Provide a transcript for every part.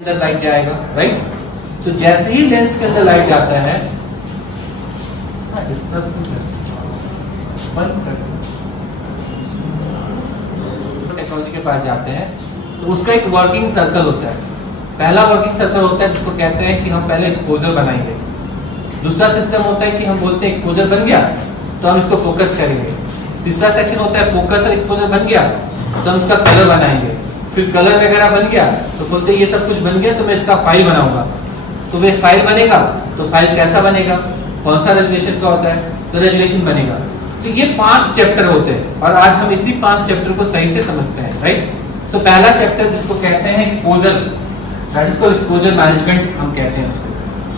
अंदर लाइट जाएगा, राइट। तो जैसे ही लेंस के अंदर लाइट जाता है, टेक्नोलॉजी के पास जाते हैं तो उसका एक वर्किंग सर्कल होता है। पहला वर्किंग सर्कल होता है जिसको कहते हैं कि हम पहले एक्सपोजर बनाएंगे। दूसरा सिस्टम होता है कि हम बोलते हैं एक्सपोजर बन गया तो हम इसको फोकस करेंगे। तीसरा सेक्शन होता है फोकस और एक्सपोजर बन गया तो हम इसका कलर बनाएंगे। फिर कलर वगैरह बन गया तो बोलते हैं ये सब कुछ बन गया तो मैं इसका फाइल बनाऊंगा। तो वे फाइल बनेगा तो फाइल कैसा बनेगा, कौन सा रेजोल्यूशन का होता है, तो रेजोल्यूशन बनेगा। तो ये 5 चैप्टर होते हैं और आज हम इसी 5 चैप्टर को सही से समझते हैं, राइट। सो पहला चैप्टर जिसको कहते हैं exposure, that is called exposure management, हम कहते हैं इसको।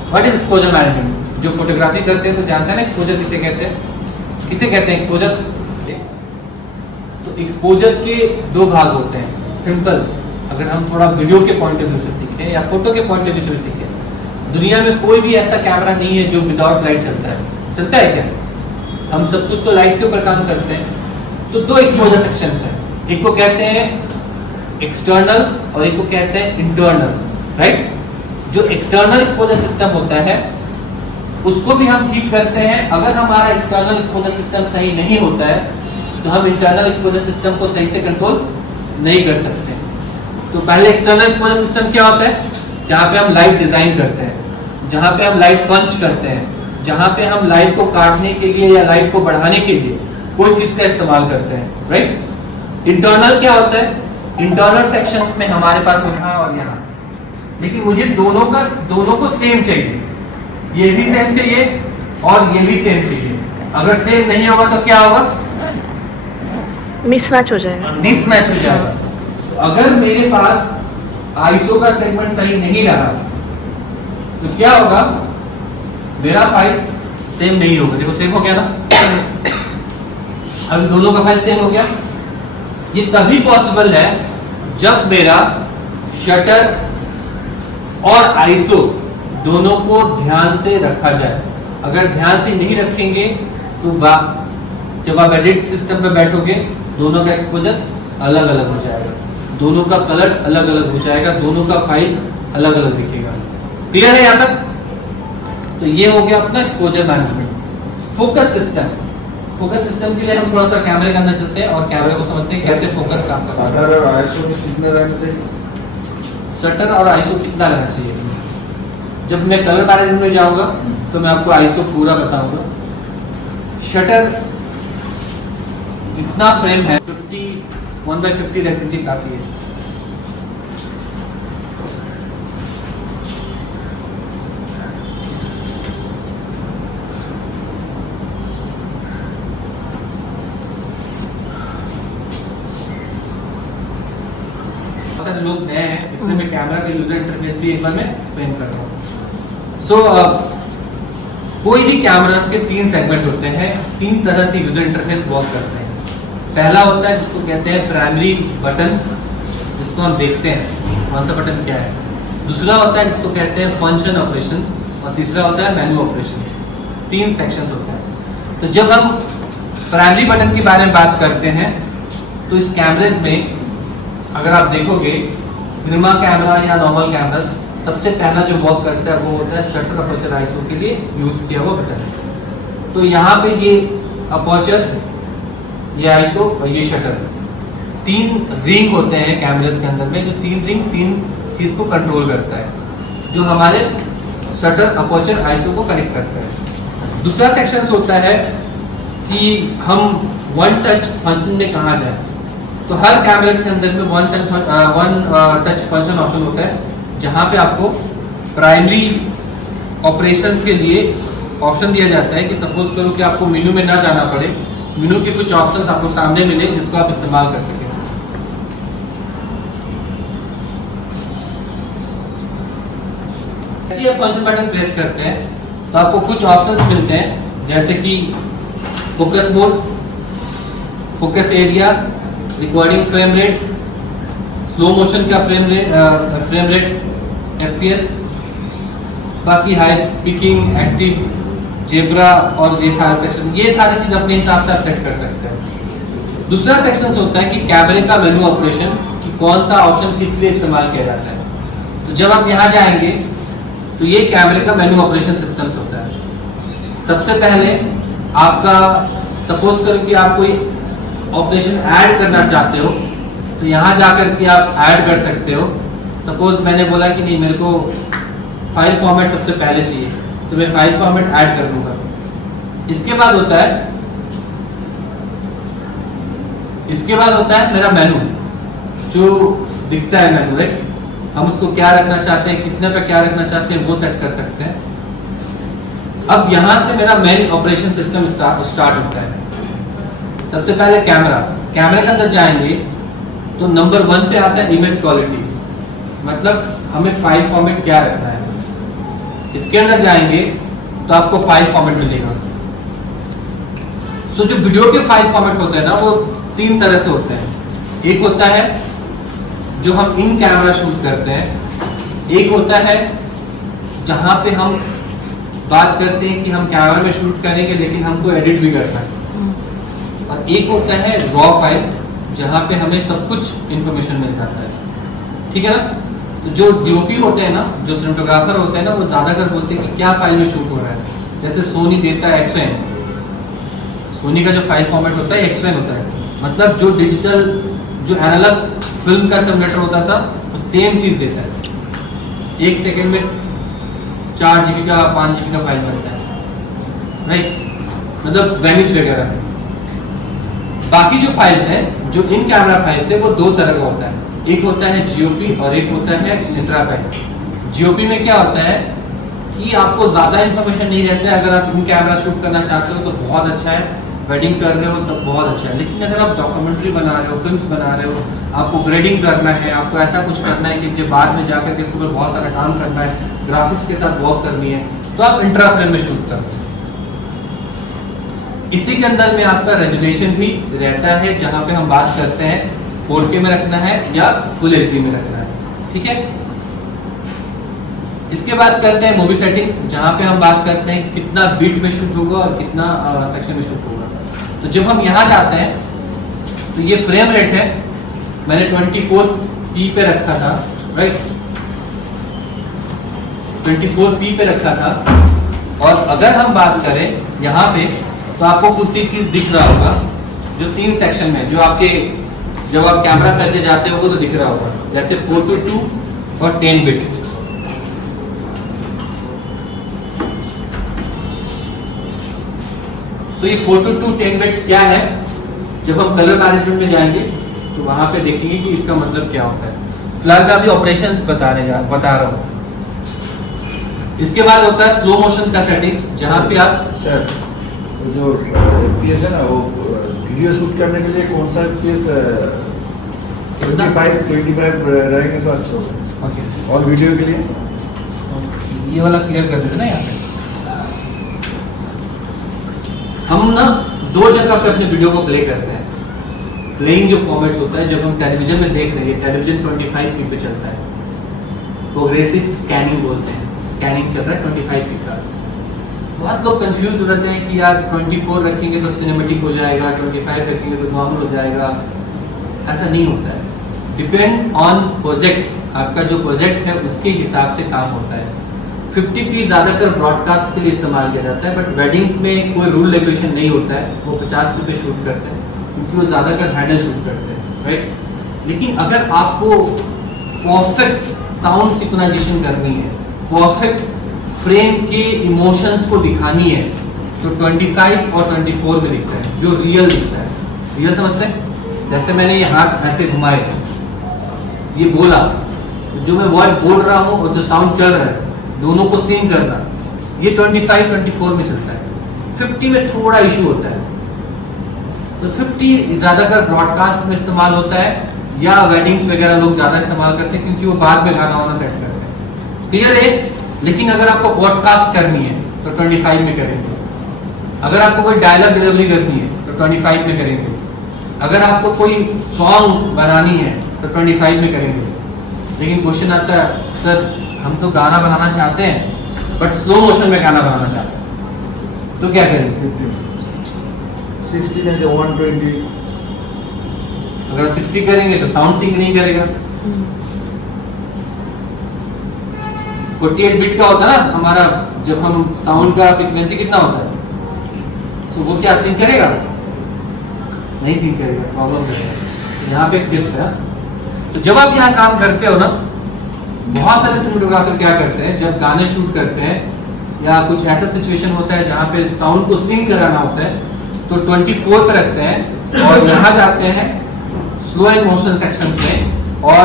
What is exposure management? जो फोटोग्राफी करते हैं तो जानते हैं ना एक्सपोजर किसे कहते हैं, किसे कहते हैं एक्सपोजर। तो एक्सपोजर के 2 भाग होते हैं। सिंपल, अगर हम थोड़ा वीडियो के पॉइंट ऑफ व्यू से सीखें या फोटो के पॉइंट ऑफ व्यू से सीखें, दुनिया में कोई भी ऐसा कैमरा नहीं है जो विदाउट लाइट चलता है। चलता है क्या? हम सब कुछ तो लाइट के ऊपर काम करते हैं। तो 2 एक्सपोजर सेक्शंस हैं, एक को कहते हैं एक्सटर्नल और एक को कहते हैं इंटरनल, राइट। जो एक्सटर्नल एक्सपोजर सिस्टम होता है उसको भी हम ठीक करते हैं। अगर हमारा एक्सटर्नल एक्सपोजर सिस्टम सही नहीं होता है तो हम इंटरनल एक्सपोजर सिस्टम को सही से कंट्रोल नहीं कर सकते। तो पहले एक्सटर्नल एक्सपोजर सिस्टम क्या होता है? जहां पे हम लाइट डिजाइन करते हैं, जहां पे हम लाइट पंच करते हैं, जहां पे हम लाइट को काटने के लिए या लाइट को बढ़ाने के लिए कोई चीज का इस्तेमाल करते हैं, राइट। इंटरनल क्या होता है? इंटरनल सेक्शंस में हमारे पास यहाँ और यहाँ, लेकिन मुझे दोनों को सेम चाहिए। ये भी सेम चाहिए और ये भी सेम चाहिए। अगर सेम नहीं होगा तो क्या होगा? मिसमैच हो जाएगा। मिसमैच हो जाएगा। अगर मेरे पास आईएसओ का सेगमेंट सही नहीं रहा तो क्या होगा? मेरा फाइल सेम नहीं होगा। देखो सेम हो गया ना, अब दोनों का फाइल सेम हो गया। ये तभी पॉसिबल है जब मेरा शटर और आईएसओ दोनों को ध्यान से रखा जाए। अगर ध्यान से नहीं रखेंगे तो जब आप एडिट सिस्टम पे बैठोगे दोनों का एक्सपोजर अलग अलग हो जाएगा, दोनों का कलर अलग अलग हो जाएगा, दोनों का फाइल अलग अलग दिखेगा। क्लियर है यहाँ तक? तो ये हो गया अपना exposure management. Focus system, focus system के लिए हम थोड़ा सा कैमरे के अंदर चलते हैं और कैमरे को समझते हैं कैसे फोकस काम करता है। शटर और आईएसओ में कितना रहना चाहिए? शटर और आईएसओ कितना रहना चाहिए? जब मैं कलर मैनेजमेंट में जाऊंगा तो मैं आपको आईएसओ पूरा बताऊंगा। शटर जितना फ्रेम है 1/50 रखनी चाहिए, काफी है। लोग नए हैं इसलिए मैं कैमरा का यूजर इंटरफेस भी एक बार मैं एक्सप्लेन कर रहा हूँ। सो कोई भी कैमरास के 3 सेगमेंट होते हैं, 3 तरह से यूजर इंटरफेस वर्क करते हैं। पहला होता है जिसको कहते हैं प्राइमरी बटन्स, जिसको हम देखते हैं कौन सा बटन क्या है। दूसरा होता है जिसको कहते हैं फंक्शन ऑपरेशंस और तीसरा होता है मेनू ऑपरेशंस। 3 सेक्शंस होते हैं। तो जब हम प्राइमरी बटन के बारे में बात करते हैं तो इस कैमरेज में अगर आप देखोगे सिनेमा कैमरा या नॉर्मल कैमरा, सबसे पहला जो वर्क करता है वो होता है शटर अपर्चर आईएसओ के लिए यूज किया हुआ बटन। तो यहाँ पे ये अपर्चर, ये आईएसओ और ये शटर, 3 रिंग होते हैं कैमरेज के अंदर में, जो 3 रिंग 3 चीज को कंट्रोल करता है, जो हमारे शटर अपर्चर आईएसओ को कनेक्ट करता है। दूसरा सेक्शन होता है कि हम वन टच फंक्शन में कहाँ जाए। तो हर कैमरेज के अंदर में वन टच फंक्शन ऑप्शन होता है, जहां पे आपको प्राइमरी ऑपरेशंस के लिए ऑप्शन दिया जाता है कि सपोज करो कि आपको मेनू में ना जाना पड़े, मेनू के कुछ ऑप्शंस आपको सामने मिले जिसको आप इस्तेमाल कर सकें। जैसे ये फंक्शन बटन प्रेस करते हैं तो आपको कुछ ऑप्शंस मिलते हैं, जैसे कि focus mode, focus area, recording frame rate, slow motion का फ्रेम रेट, एफपीएस, बाकी हाई पिकिंग, एक्टिव, जेब्रा और ये सारे सेक्शन, ये सारी चीज अपने हिसाब से आप सेट कर सकते हैं। दूसरा सेक्शन होता है कि कैमरे का मेनू ऑपरेशन, कि कौन सा ऑप्शन किस लिए इस्तेमाल किया जाता है। तो जब आप यहाँ जाएंगे तो ये कैमरे का मेन्यू ऑपरेशन सिस्टम्स होता है। सबसे पहले आपका सपोज करो कि आप कोई ऑपरेशन ऐड करना चाहते हो, तो यहाँ जाकर के आप ऐड कर सकते हो। सपोज मैंने बोला कि नहीं, मेरे को फाइल फॉर्मेट सबसे पहले चाहिए, तो मैं फाइल फॉर्मेट ऐड कर लूंगा। इसके बाद होता है मेरा मेनू, जो दिखता है मेनू, राइट। हम उसको क्या रखना चाहते हैं, कितने पे क्या रखना चाहते हैं, वो सेट कर सकते हैं। अब यहाँ से मेरा मेन ऑपरेशन सिस्टम स्टार्ट होता है। सबसे पहले कैमरे के अंदर जाएंगे तो नंबर 1 पे आता है इमेज क्वालिटी, मतलब हमें फाइल फॉर्मेट क्या रखना है। इसके अंदर जाएंगे तो आपको फाइल फॉर्मेट मिलेगा। सो जो वीडियो के फाइल फॉर्मेट होते हैं ना, वो 3 तरह से होते हैं। एक होता है जो हम इन कैमरा शूट करते हैं, एक होता है जहां पे हम बात करते हैं कि हम कैमरा में शूट करेंगे लेकिन हमको एडिट भी करना है, और एक होता है रॉ फाइल, जहां पे हमें सब कुछ इंफॉर्मेशन मिल जाता है। ठीक है ना। तो जो डीओपी होते हैं ना, जो सिनेमेटोग्राफर होते हैं ना, वो ज्यादातर बोलते हैं कि क्या फाइल में शूट हो रहा है। जैसे सोनी देता है XN, सोनी का जो फाइल फॉर्मेट होता है XN होता है, मतलब जो डिजिटल, जो एनालॉग फिल्म का सिमुलेटर होता था, वो सेम चीज देता है। 1 सेकेंड में 4 GB का 5 GB का फाइल बनता है, राइट, मतलब वेनिस वगैरह। बाकी जो फाइल्स हैं, जो इन कैमरा फाइल्स है, वो 2 तरह का होता है। एक होता है GOP और एक होता है इंट्रा फाइल। GOP में क्या होता है कि आपको ज्यादा इन्फॉर्मेशन नहीं रहता है। अगर आप इन कैमरा शूट करना चाहते हो तो बहुत अच्छा है, वेडिंग कर रहे हो तो बहुत अच्छा है। लेकिन अगर आप डॉक्यूमेंट्री बना रहे हो, फिल्म्स बना रहे हो, आपको ग्रेडिंग करना है, आपको ऐसा कुछ करना है कि बाद में जाकर के इसके ऊपर बहुत सारा काम करना है, ग्राफिक्स के साथ वर्क करनी है, तो आप इंट्रा फिल्म में शूट करते हो। इसी के अंदर में आपका रेजोल्यूशन भी रहता है, जहां पे हम बात करते हैं 4K में रखना है या फुल HD में रखना है। ठीक है। इसके बाद करते हैं मूवी सेटिंग्स, जहां पे हम बात करते हैं कितना बीट में शूट होगा और कितना सेक्शन में शूट होगा। तो जब हम यहाँ जाते हैं तो ये फ्रेम रेट है, मैंने 24p पे रखा था, राइट, 24p पे रखा था। और अगर हम बात करें यहाँ पे, तो आपको कुछ सी चीज दिख रहा होगा, जो 3 सेक्शन में, जो आपके जब आप कैमरा करके जाते हो तो दिख रहा होगा, जैसे 4:2 और 10 बिट। तो ये 4:2 10 बिट क्या है, जब हम कलर मैनेजमेंट में जाएंगे तो वहां पे देखेंगे कि इसका मतलब क्या होता है। फिलहाल मैं अभी ऑपरेशंस बता रहा हूँ। इसके बाद होता है स्लो मोशन का सेटिंग्स, जहां पे आप सर जो FPS है ना, वो वीडियो शूट करने के लिए कौन सा FPS 25 रहेंगे तो अच्छा होगा। ओके, और वीडियो के लिए ये वाला क्लियर कर देते ना। यहाँ पे हम ना 2 जगह पे अपने वीडियो को प्ले करते हैं। प्लेइंग जो फॉर्मेट होता है, जब हम टेलीविजन में देख रहे हैं, टेलीविजन 25p पे चलता है, प्रोग्रेसिव स्कैनिंग बोलते हैं, स्कैनिंग चल रहा है 25p का। बहुत लोग कंफ्यूज हो जाते हैं कि यार 24 रखेंगे तो सिनेमेटिक हो जाएगा, 25 रखेंगे तो नॉर्मल हो जाएगा। ऐसा नहीं होता है, डिपेंड ऑन प्रोजेक्ट। आपका जो प्रोजेक्ट है उसके हिसाब से काम होता है। 50p ज़्यादातर ब्रॉडकास्ट के लिए इस्तेमाल किया जाता है, बट वेडिंग्स में कोई रूल रेगुलेशन नहीं होता है, वो 50p पे शूट करते हैं क्योंकि वो ज़्यादातर हैंडल शूट करते हैं, राइट। लेकिन अगर आपको परफेक्ट साउंड सिंक्रोनाइजेशन करनी है, परफेक्ट फ्रेम के इमोशंस को दिखानी है, तो 25 और 24 में दिखता है, जो रियल दिखता है। रियल समझते हैं? जैसे मैंने ये हाथ ऐसे घुमाए, ये बोला, जो मैं वर्ड बोल रहा हूँ और जो साउंड चल रहा है, दोनों को सिंक करना, ये 25-24 में चलता है। 50 में थोड़ा इशू होता है। तो 50 ज्यादातर ब्रॉडकास्ट में इस्तेमाल होता है, या वेडिंग्स वगैरह लोग ज्यादा इस्तेमाल करते हैं क्योंकि वो बाद में गाना वाना सेट करते हैं। क्लियर है? लेकिन अगर आपको ब्रॉडकास्ट करनी है तो 25 में करेंगे। अगर आपको कोई डायलॉग डिलीवरी करनी है तो 25 में करेंगे। अगर आपको कोई सॉन्ग बनानी है तो 25 में करेंगे। लेकिन क्वेश्चन आता है, सर हम तो गाना बनाना चाहते हैं बट स्लो मोशन में गाना बनाना चाहते हैं, तो क्या करेंगे? 60 नहीं तो 120। अगर 60 करेंगे तो साउंड सिंक नहीं करेगा। 48 बिट का होता है ना हमारा, जब हम साउंड का फ्रीक्वेंसी कितना होता है, सो वो क्या सिंक करेगा? नहीं सिंक करेगा, प्रॉब्लम करेगा। यहाँ पे टिप्स है। तो जब आप यहाँ काम करते हो ना, बहुत सारे सिनेमेटोग्राफर क्या करते हैं, जब गाने शूट करते हैं या कुछ ऐसा सिचुएशन होता है जहाँ पे साउंड को सिंक कराना होता है, तो 24 पे रखते हैं और यहाँ जाते हैं स्लो एंड मोशन सेक्शन में और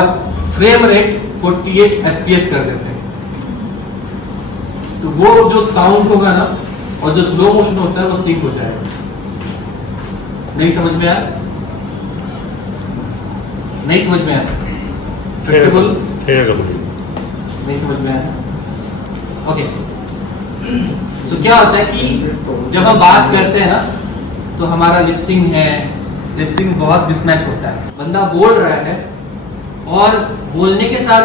फ्रेम रेट 48 FPS कर देते हैं। तो वो जो साउंड होगा ना और जो स्लो मोशन होता है वो सिंक हो जाएगा। नहीं समझ में आया? नहीं समझ में आया? फिर से बोलो। नहीं समझ में आया? ओके। तो क्या होता है कि जब हम बात करते हैं ना, तो हमारा लिपसिंग है, लिपसिंग बहुत मिसमैच होता है। बंदा बोल रहा है और बोलने के साथ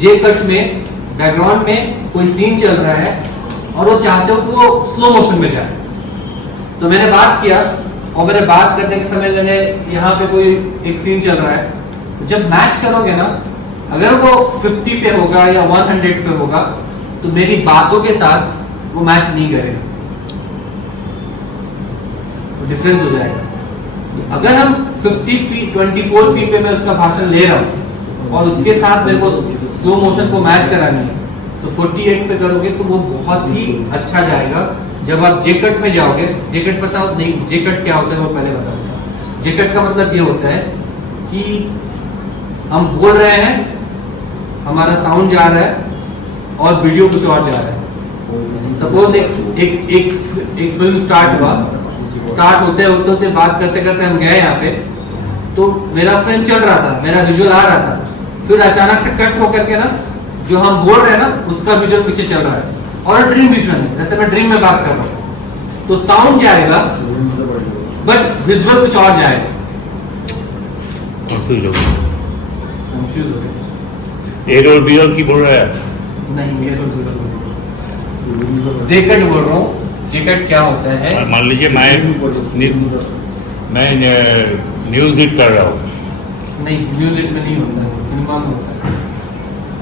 जे कट में बैकग्राउंड में कोई सीन चल रहा है और वो चाहते हो कि वो स्लो मोशन में जाए। तो मैंने बात किया और मैंने बात करने के समय मैंने यहाँ पे कोई एक सीन चल रहा है, जब मैच करोगे ना, अगर वो 50 पे होगा या 100 पे होगा तो मेरी बातों के साथ वो मैच नहीं करेगा, तो डिफरेंस हो जाएगा। तो अगर हम 24p पे मैं उसका भाषण ले रहा हूँ और उसके साथ मेरे को स्लो मोशन को मैच करानी है, तो 48 पे करोगे तो वो बहुत ही अच्छा जाएगा। जब आप जेकट में जाओगे, जेकट पता हो नहीं, जेकट क्या होता है वो पहले बताऊंगा। जेकट का मतलब ये होता है कि हम बोल रहे हैं, हमारा साउंड जा रहा है और वीडियो कुछ और जा रहा है। सपोज एक फिल्म स्टार्ट हुआ, स्टार्ट होते होते बात करते करते हम गए यहाँ पे, तो मेरा फ्रेम चल रहा था, मेरा विजुअल आ रहा था, फिर अचानक से कट होकर के ना जो हम बोल रहे हैं ना उसका विजुअल पीछे चल रहा है और ड्रीम विजुअल है, जैसे मैं ड्रीम में बात कर रहा हूँ, तो साउंड जाएगा बट विजुअल कुछ और जाएगा। कंफ्यूज हो गए। ए रोल बी रोल की बोल रहा है? नहीं, ये जेकट बोल रहा हूँ। जेकट क्या होता है? मान लीजिए मैं न्यूज हिट कर रहा हूँ। नहीं, म्यूजिक में नहीं होता है, सिनेमा में होता है।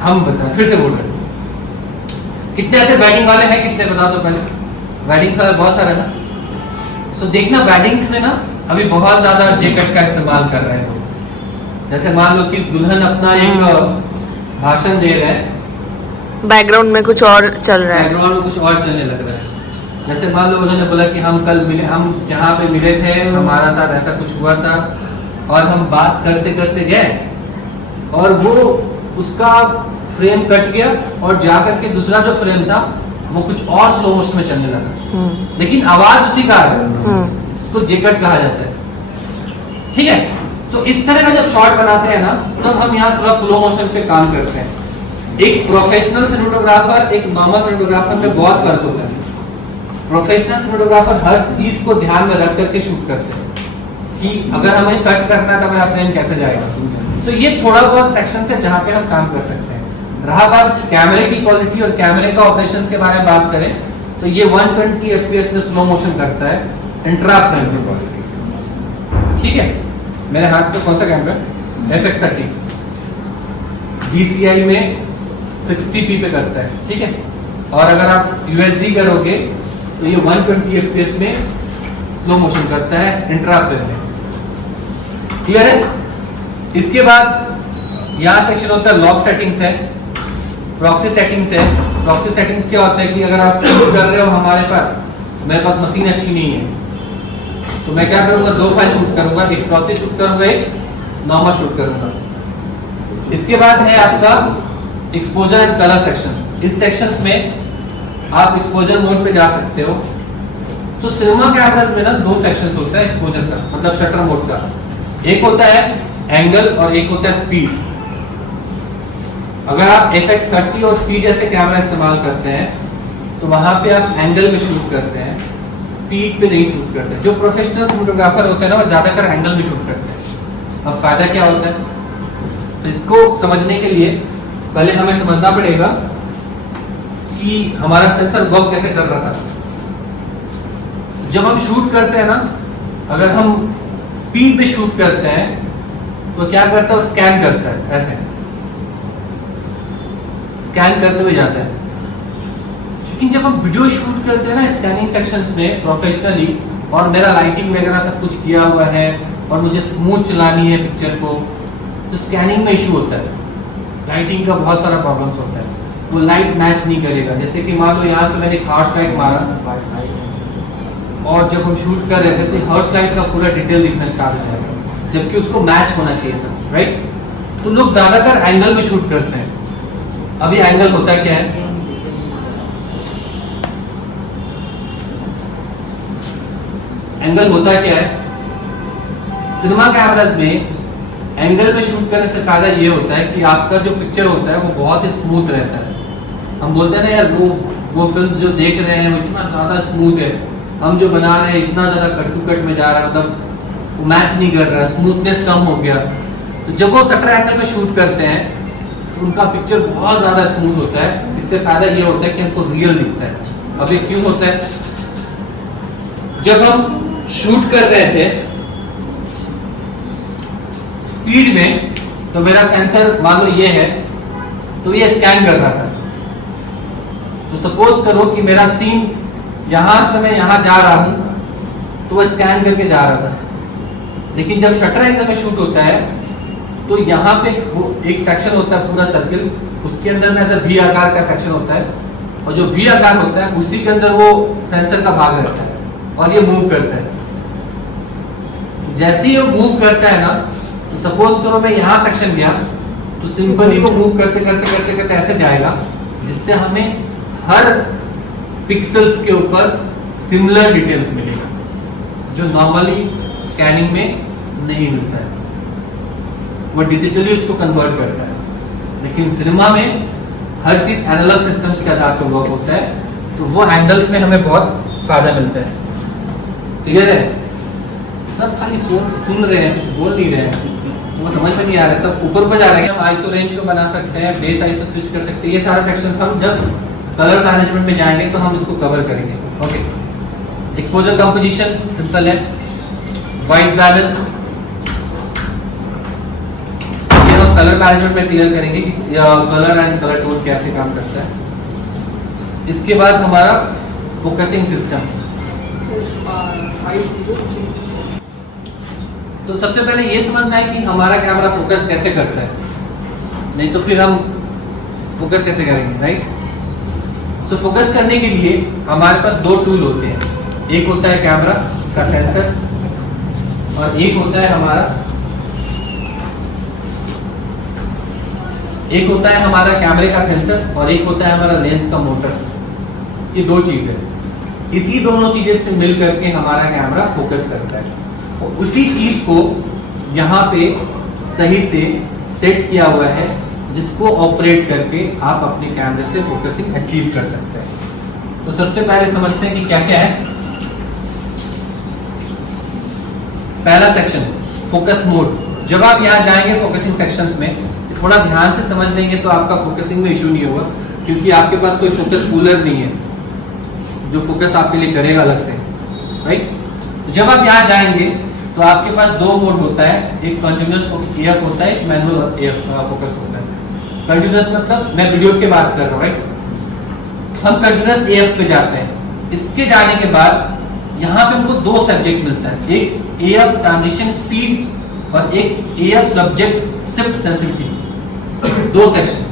हम बताएं, फिर से बोल रहे हैं। कितने ऐसे वेडिंग वाले हैं, कितने बता दो पहले। वेडिंग्स वाले बहुत सारे ना, सो देखना वेडिंग्स में ना अभी बहुत ज्यादा जेकट का इस्तेमाल कर रहे हैं। जैसे मान लो कि दुल्हन अपना एक भाषण दे रहे हैं, बैकग्राउंड में कुछ और चल रहा है, बैकग्राउंड में कुछ और चलने लग रहा है। जैसे मान लो उन्होंने बोला कि हम कल मिले, हम यहाँ पे मिले थे, हमारा साथ ऐसा कुछ हुआ था और हम बात करते करते गए और वो उसका फ्रेम कट गया और जा करके दूसरा जो फ्रेम था वो कुछ और स्लो मोशन में चलने लगा, लेकिन आवाज उसी का आ रहा है। इसको जेकट कहा जाता है। ठीक है, तो इस तरह का जब शॉट बनाते हैं ना, तो हम यहाँ थोड़ा स्लो मोशन पे काम करते हैं। एक प्रोफेशनल सिनेमेटोग्राफर एक नॉर्मल सिनेमेटोग्राफर में बहुत फर्क होता है। प्रोफेशनल सिनेमेटोग्राफर हर चीज को ध्यान में रख करके शूट करते हैं कि अगर हमें कट करना है तो मेरा फ्रेम कैसे जाएगा। तो ये थोड़ा बहुत सेक्शन है जहाँ पे हम काम कर सकते हैं। रहा बात कैमरे की क्वालिटी और कैमरे का ऑपरेशंस के बारे में बात करें, तो ये 120 FPS में स्लो मोशन करता है, इंट्रा फ्रेम की क्वालिटी। ठीक है, मेरे हाथ पे कौन सा कैमरा है? FX30। DCI में 60p पे करता है। ठीक है, और अगर आप USD करोगे तो ये 120 FPS में स्लो मोशन करता है, इंट्रा फ्रेम में। क्लियर है? इसके बाद यहाँ सेक्शन होता है लॉक सेटिंग्स है, प्रॉक्सी सेटिंग्स है। प्रॉक्सी सेटिंग्स क्या होता है कि अगर आप शूट कर रहे हो हमारे पास, मेरे पास मशीन अच्छी नहीं है, तो मैं क्या करूंगा, 2 फाइल शूट करूंगा, एक प्रॉक्सी शूट करूंगा, एक नॉर्मल शूट करूंगा। इसके बाद है आपका एक्सपोजर एंड कलर सेक्शन। इस सेक्शंस में आप एक्सपोजर मोड पे जा सकते हो। तो सिनेमा कैमरास में ना 2 सेक्शंस होता है एक्सपोजर का, मतलब शटर मोड का। एक होता है एंगल और एक होता है स्पीड। अगर आप FX30 और C जैसे कैमरा इस्तेमाल करते हैं तो वहां पे आप एंगल में शूट करते हैं, स्पीड पे नहीं शूट करते। जो प्रोफेशनल सिनेमेटोग्राफर होते हैं ना वो ज्यादातर एंगल में शूट करते हैं। अब फायदा क्या होता है, तो इसको समझने के लिए पहले हमें समझना पड़ेगा कि हमारा सेंसर वर्क कैसे कर रहा था। जब हम शूट करते हैं ना, अगर हम स्पीड पे शूट करते हैं तो क्या करता है, स्कैन करता है, ऐसे स्कैन करते हुए जाता है। लेकिन जब हम वीडियो शूट करते हैं ना स्कैनिंग सेक्शंस में प्रोफेशनली, और मेरा लाइटिंग वगैरह सब कुछ किया हुआ है और मुझे स्मूथ चलानी है पिक्चर को, तो स्कैनिंग में इशू होता है। लाइटिंग का बहुत सारा प्रॉब्लम्स होता है, वो लाइट मैच नहीं करेगा। जैसे कि मान लो यहाँ से मैंने एक हॉर्स लाइट मारा और जब हम शूट कर रहे थे तो हॉर्स लाइट का पूरा डिटेल दिखना स्टार्ट हो जाएगा, जबकि उसको मैच होना चाहिए था, राइट। तो लोग ज्यादातर एंगल में शूट करते हैं। अभी एंगल होता क्या है, एंगल होता क्या है, सिनेमा कैमरास में एंगल में शूट करने से फायदा ये होता है कि आपका जो पिक्चर होता है वो बहुत ही स्मूथ रहता है। हम बोलते हैं ना यार वो फिल्म्स जो देख रहे हैं वो इतना ज़्यादा स्मूथ है, हम जो बना रहे हैं इतना ज़्यादा कट टू कट में जा रहा है, मतलब वो मैच नहीं कर रहा, स्मूथनेस कम हो गया। तो जब वो शटर एंगल में शूट करते हैं तो उनका पिक्चर बहुत ज़्यादा स्मूथ होता है। इससे फायदा ये होता है कि हमको रियल दिखता है। अब ये क्यों होता है, जब हम शूट कर रहे थे स्पीड में तो मेरा सेंसर मान लो ये है, तो ये स्कैन कर रहा था। तो सपोज करो कि मेरा सीन यहां से मैं यहां जा रहा हूं, तो वो स्कैन करके जा रहा था। लेकिन जब शटर एंगल में शूट होता है तो यहाँ पे एक सेक्शन होता है पूरा सर्किल, उसके अंदर में ऐसा वी आकार का सेक्शन होता है, और जो वी आकार होता है उसी के अंदर वो सेंसर का भाग रहता है और ये मूव करता है। जैसे ही वो मूव करता है ना, तो सपोज करो मैं यहाँ सेक्शन गया तो सिंपली वो मूव करते करते करते करते ऐसे जाएगा, जिससे हमें हर पिक्सेल्स के ऊपर सिमिलर डिटेल्स मिलेगा, जो नॉर्मली स्कैनिंग में नहीं मिलता है। वो डिजिटली उसको कन्वर्ट करता है। लेकिन सिनेमा में हर चीज एनालॉग सिस्टम्स के आधार पर वर्क होता है, तो वो हैंडल्स में हमें बहुत फायदा मिलता है। क्लियर है? सब खाली सुन रहे हैं, कुछ बोल नहीं रहे हैं, वो समझ में नहीं आ रहा है, सब ऊपर ऊपर जा रहे हैं। हम आईसो रेंज को बना सकते हैं, बेस आईसो स्विच कर सकते हैं, ये सारा सेक्शंस हम जब कलर मैनेजमेंट में जाएंगे तो हम इसको कवर करेंगे। ओके, एक्सपोजर कंपोजिशन सिंपल है, वाइट बैलेंस ये हम कलर मैनेजमेंट में क्लियर करेंगे कि कलर एंड कलर टोन कैसे काम करता है। इसके बाद हमारा फोकसिंग सिस्टम। तो सबसे पहले ये समझना है कि हमारा कैमरा फोकस कैसे करता है, नहीं तो फिर हम फोकस कैसे करेंगे, राइट। सो फोकस करने के लिए हमारे पास दो टूल होते हैं, एक होता है कैमरा का सेंसर और एक होता है हमारा कैमरे का सेंसर और एक होता है हमारा लेंस का मोटर। ये दो चीज़ है, इसी दोनों चीज़ें से मिल करके हमारा कैमरा फोकस करता है, और उसी चीज़ को यहाँ पे सही से सेट किया हुआ है, जिसको ऑपरेट करके आप अपने कैमरे से फोकसिंग अचीव कर सकते हैं। तो सबसे पहले समझते हैं कि क्या क्या है। पहला सेक्शन फोकस मोड। जब आप यहाँ जाएंगे फोकसिंग सेक्शंस में, थोड़ा ध्यान से समझ लेंगे तो आपका फोकसिंग में इशू नहीं होगा, क्योंकि आपके पास कोई फोकस कूलर नहीं है जो फोकस आपके लिए करेगा अलग से, राइट। जब आप यहाँ जाएंगे तो आपके पास दो मोड होता है, एक कंटिन्यूअस एएफ होता है, एक मैनुअल एएफ फोकस होता है। कंटिन्यूअस मतलब मैं वीडियो की बात कर रहा हूँ, राइट। हम कंटिन्यूअस एएफ पे जाते हैं। इसके जाने के बाद यहाँ पे हमको दो सब्जेक्ट मिलता है, एक एएफ ट्रांजिशन स्पीड और एक एएफ सब्जेक्ट शिफ्ट सेंसिटिविटी। दो सेक्शंस।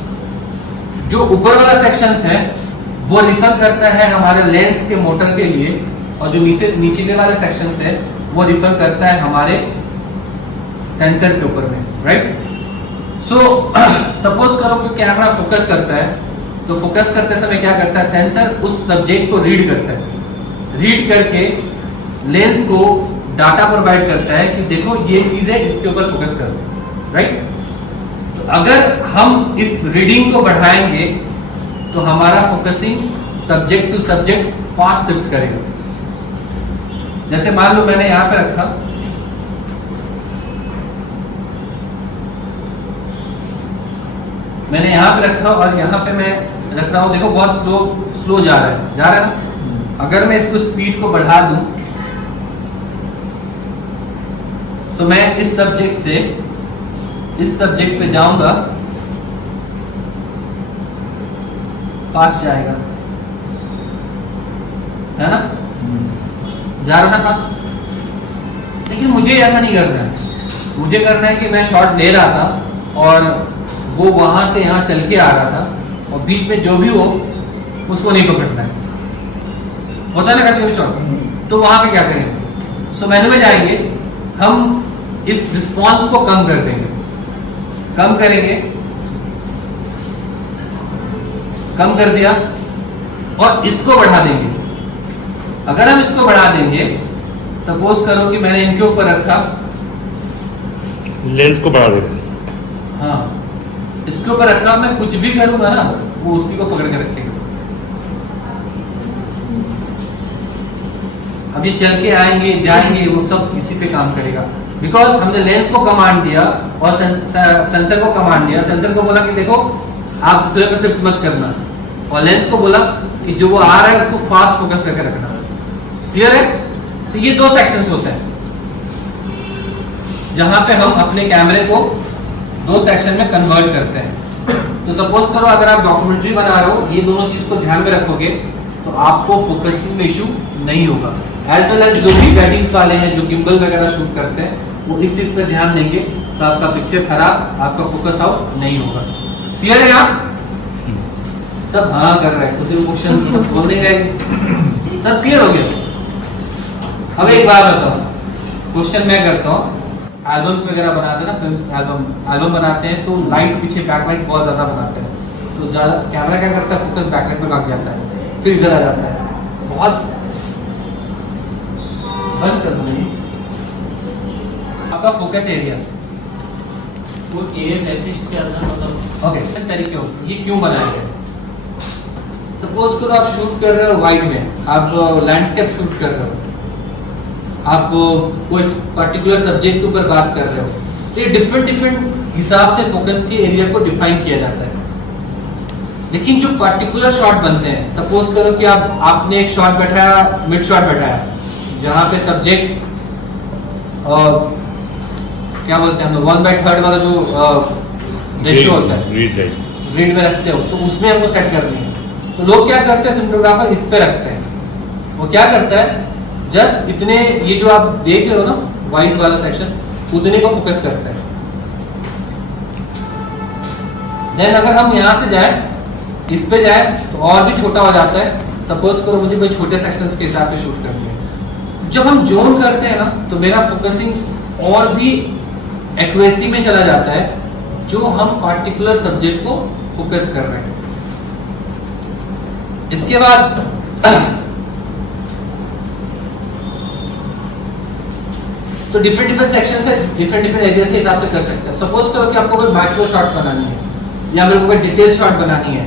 जो ऊपर वाला सेक्शंस है वो रिफर करता है हमारे लेंस के मोटर के लिए, और जो नीचे वाले सेक्शंस है वो रिफर करता है हमारे सेंसर के ऊपर में, राइट। सो सपोज करो कि कैमरा फोकस करता है, तो फोकस करते समय क्या करता है, सेंसर उस सब्जेक्ट को रीड करता है, रीड करके लेंस को डाटा प्रोवाइड करता है कि देखो ये चीज है, इसके ऊपर फोकस करो, राइट। तो अगर हम इस रीडिंग को बढ़ाएंगे तो हमारा focusing subject to subject fast shift करेगा। जैसे मान लो मैंने यहां पे रखा, और यहां पे मैं रख रहा हूं, देखो बहुत स्लो जा रहा है ना। अगर मैं इसको स्पीड को बढ़ा दूं तो मैं इस सब्जेक्ट से इस सब्जेक्ट पे जाऊंगा, फास्ट जाएगा, है ना, जा रहा ना पास। लेकिन मुझे ऐसा नहीं करना है, मुझे करना है कि मैं शॉट ले रहा था और वो वहां से यहाँ चल के आ रहा था और बीच में जो भी हो उसको नहीं पकड़ना है, होता है ना कभी शॉट। तो वहां पे क्या करेंगे, सो मेनू में जाएंगे, हम इस रिस्पॉन्स को कम कर देंगे, कम करेंगे, कम कर दिया और इसको बढ़ा देंगे। अगर हम इसको बढ़ा देंगे, सपोज करो कि मैंने इनके ऊपर रखा, लेंस को बढ़ा देगा। हाँ इसके ऊपर रखा, मैं कुछ भी करूंगा ना वो उसी को पकड़ के रखेगा। अब ये चल के आएंगे जाएंगे, वो सब इसी पे काम करेगा, बिकॉज हमने लेंस को कमांड दिया और सेंसर को कमांड दिया। सेंसर को बोला कि देखो आप स्वयं पे शिफ्ट मत करना, और लेंस को बोला कि जो वो आ रहा है उसको फास्ट फोकस करके रखना। क्लियर है? तो ये दो सेक्शंस होते हैं जहां पे हम अपने कैमरे को दो सेक्शन में कन्वर्ट करते हैं। तो सपोज करो अगर आप डॉक्यूमेंट्री बना रहे हो, ये दोनों चीज को ध्यान में रखोगे तो आपको फोकसिंग में इशू नहीं होगा। एज वेल एज जो भी वेडिंग्स वाले हैं, जो गिम्बल वगैरह शूट करते हैं, वो इस चीज पे ध्यान देंगे तो आपका पिक्चर खराब, आपका फोकस आउट नहीं होगा। क्लियर है? यहाँ सब हाँ कर रहे हैं, तो क्वेश्चन बोल नहीं रहे, सब क्लियर हो गया। अब एक बात बताओ, क्वेश्चन मैं करता हूँ, एल्बम्स वगैरह बनाते हैं ना, फिल्म्स एल्बम बनाते हैं तो लाइट पीछे बैकलाइट बहुत ज्यादा बनाते हैं, तो ज्यादा कैमरा क्या करता है, फोकस बैकलाइट में भाग जाता है, फिर इधर आ जाता है। बहुत बंद कर दो आपका फोकस एरिया, वो एएफ असिस्ट क्या था, मतलब ओके तरीके हो ये क्यों बनाए गए। सपोज करो आप शूट कर रहे हो वाइड में, आप लैंडस्केप शूट कर रहे हो, आप कोई पर्टिकुलर सब्जेक्ट के ऊपर बात कर रहे हो, तो ये डिफरेंट हिसाब से फोकस के एरिया को डिफाइन किया जाता है। लेकिन जो पर्टिकुलर शॉट बनते हैं, सपोज करो कि आपने एक शॉट बैठाया, मिड शॉट बैठाया, जहाँ पे सब्जेक्ट क्या बोलते हैं हम लोग 1/3 वाला जो रेशियो होता है, ग्रिड में रखते हो, तो उसमें हमको सेट करनी है। तो लोग क्या करते हैं, सिनेमेटोग्राफर इस पे रखते हैं। वो क्या करता है, जस्ट इतने ये जो आप देख रहे हो ना वाइट वाला सेक्शन, उतने को फोकस करता है। देन अगर हम यहाँ से जाए, इस पे जाए तो और भी छोटा हो जाता है। सपोज करो मुझे कोई छोटे सेक्शंस के हिसाब से शूट करनी है, जब हम जोन करते हैं ना तो मेरा फोकसिंग और भी एक्यूरेसी में चला जाता है, जो हम पर्टिकुलर सब्जेक्ट को फोकस कर रहे हैं। इसके बाद तो डिफरेंट सेक्शन से डिफरेंट एरिया के हिसाब से कर सकते हैं। सपोज करो कि आपको कोई माइक्रो शॉट बनानी है या मेरे को कोई डिटेल शॉट बनानी है,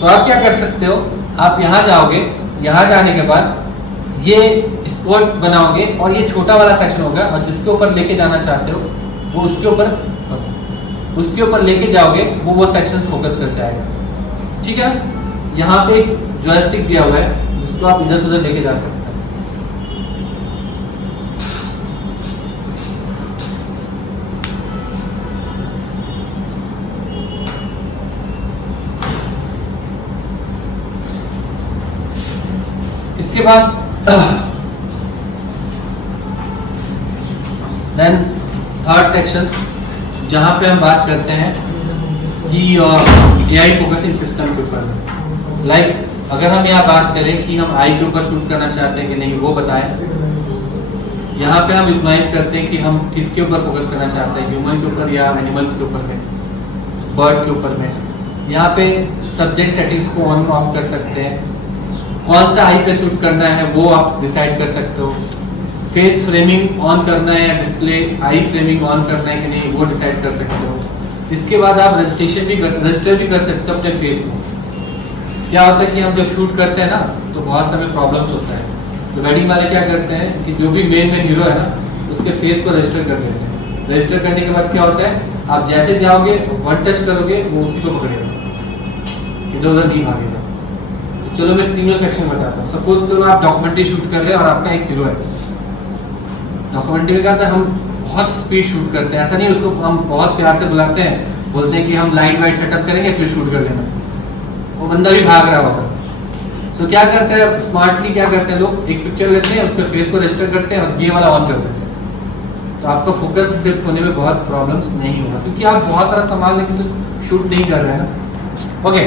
तो आप क्या कर सकते हो, आप यहाँ जाओगे, यहाँ जाने के बाद ये स्पॉट बनाओगे और ये छोटा वाला सेक्शन होगा, और जिसके ऊपर लेके जाना चाहते हो वो उसके ऊपर लेके जाओगे, वो सेक्शन फोकस कर जाएगा। ठीक है? यहाँ पे एक जॉयस्टिक दिया हुआ है जिसको आप इधर से उधर लेके जा सकते हैं। इसके बाद देन थर्ड सेक्शन जहां पे हम बात करते हैं कि एआई फोकसिंग सिस्टम के ऊपर। लाइक अगर हम यहाँ बात करें कि हम आई के ऊपर शूट करना चाहते हैं कि नहीं, वो बताएं। यहाँ पे हम रिकॉग्नाइज करते हैं कि हम किसके ऊपर फोकस करना चाहते हैं, ह्यूमन के ऊपर या एनिमल्स के ऊपर में, बर्ड के ऊपर में। यहाँ पे सब्जेक्ट सेटिंग्स को ऑन ऑफ कर सकते हैं, कौन सा आई पे शूट करना है वो आप डिसाइड कर सकते हो, फेस फ्रेमिंग ऑन करना है या डिस्प्ले आई फ्रेमिंग ऑन करना है कि नहीं, वो डिसाइड कर सकते हो। इसके बाद आप रजिस्टर भी कर सकते हो अपने फेस में। क्या होता है कि हम जब शूट करते हैं ना तो बहुत समय प्रॉब्लम्स होता है, तो वेडिंग वाले क्या करते हैं कि जो भी मेन हीरो है ना उसके फेस को रजिस्टर कर देते हैं। रजिस्टर करने के बाद क्या होता है, आप जैसे जाओगे वन टच करोगे वो उसी को पकड़ेगा, इधर उधर नहीं भागेगा। तो चलो मैं तीनों सेक्शन बताता हूँ। सपोज करो आप डॉक्यूमेंट्री शूट कर रहे हैं और आपका एक हीरो है। डॉक्यूमेंट्री में क्या होता है, हम बहुत स्पीड शूट करते हैं, ऐसा नहीं उसको हम बहुत प्यार से बुलाते हैं, बोलते हैं कि हम लाइट वाइट सेटअप करेंगे फिर शूट कर लेना, वो बंदा भी भाग रहा होगा। तो क्या करते हैं स्मार्टली, क्या करते हैं लोग, एक पिक्चर लेते हैं, उसके फेस को रजिस्टर करते हैं और ये वाला ऑन कर देते हैं। तो आपका फोकस शिफ्ट होने में बहुत प्रॉब्लम्स नहीं होगा, क्योंकि आप बहुत सारा सामान लेकिन तो शूट नहीं कर रहे हैं ना। ओके,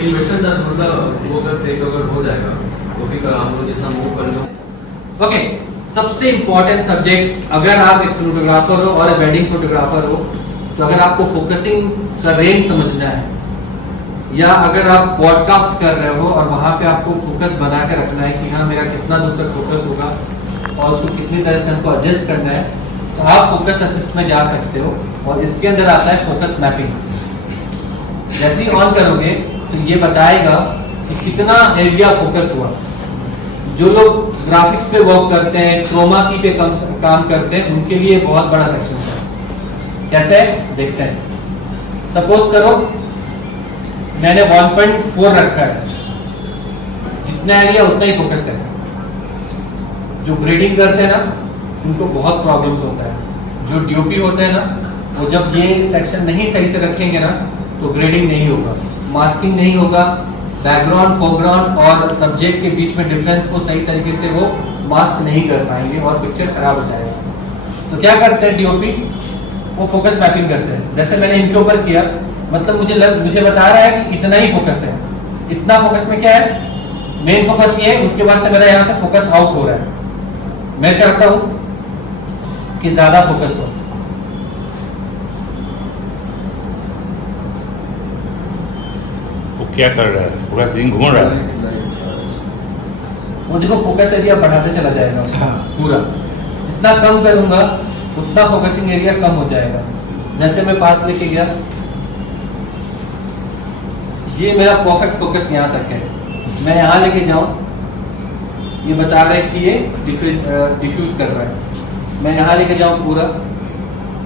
इन्वेस्टमेंट का मतलब वो बस एक अगर हो जाएगा तो भी कर आप लोग जितना मूव कर लो। ओके, सबसे इम्पोर्टेंट सब्जेक्ट, अगर आप एक फोटोग्राफर हो और वेडिंग फोटोग्राफर हो, तो अगर आपको फोकसिंग का रेंज समझना है, या अगर आप पॉडकास्ट कर रहे हो और वहाँ पे आपको फोकस बना के रखना है कि हाँ मेरा कितना दूर तक फोकस होगा और उसको कितनी तरह से हमको एडजस्ट करना है, तो आप फोकस असिस्ट में जा सकते हो। और इसके अंदर आता है फोकस मैपिंग। जैसे ही ऑन करोगे तो ये बताएगा कि कितना एरिया फोकस हुआ। जो लोग ग्राफिक्स पे वर्क करते हैं, क्रोमा की पे काम करते हैं, उनके लिए बहुत बड़ा सेक्शन है। कैसे देखते हैं, सपोज करो मैंने 1.4 रखा है, जितना एरिया उतना ही फोकस है। जो ग्रेडिंग करते हैं ना, उनको बहुत प्रॉब्लम्स होता है। जो डीओपी होते हैं ना, वो जब ये सेक्शन नहीं सही से रखेंगे ना, तो ग्रेडिंग नहीं होगा, मास्किंग नहीं होगा, बैकग्राउंड फोरग्राउंड और सब्जेक्ट के बीच में डिफरेंस को सही तरीके से वो मास्क नहीं कर पाएंगे और पिक्चर खराब हो जाएगा। तो क्या करते हैं डीओपी, वो फोकस मैपिंग करते हैं। जैसे मैंने इनके ऊपर किया, मतलब मुझे बता रहा है कि इतना ही फोकस है। इतना फोकस में क्या है, मेन फोकस ये है, उसके बाद से मेरा यहाँ से फोकस आउट हो रहा है। मैं चाहता हूं कि ज्यादा फोकस हो। वो क्या कर रहा है, पूरा सीन घूम रहा है। वो देखो फोकस एरिया बढ़ाते चला जाएगा उसका पूरा। जितना कम करूंगा उतना फोकसिंग एरिया कम हो जाएगा। जैसे मैं पास लेके गया, ये मेरा परफेक्ट फोकस यहाँ तक है। मैं यहाँ लेके जाऊं, ये बता रहा है कि ये डिफ्यूज कर रहा है। मैं यहाँ लेके जाऊं पूरा,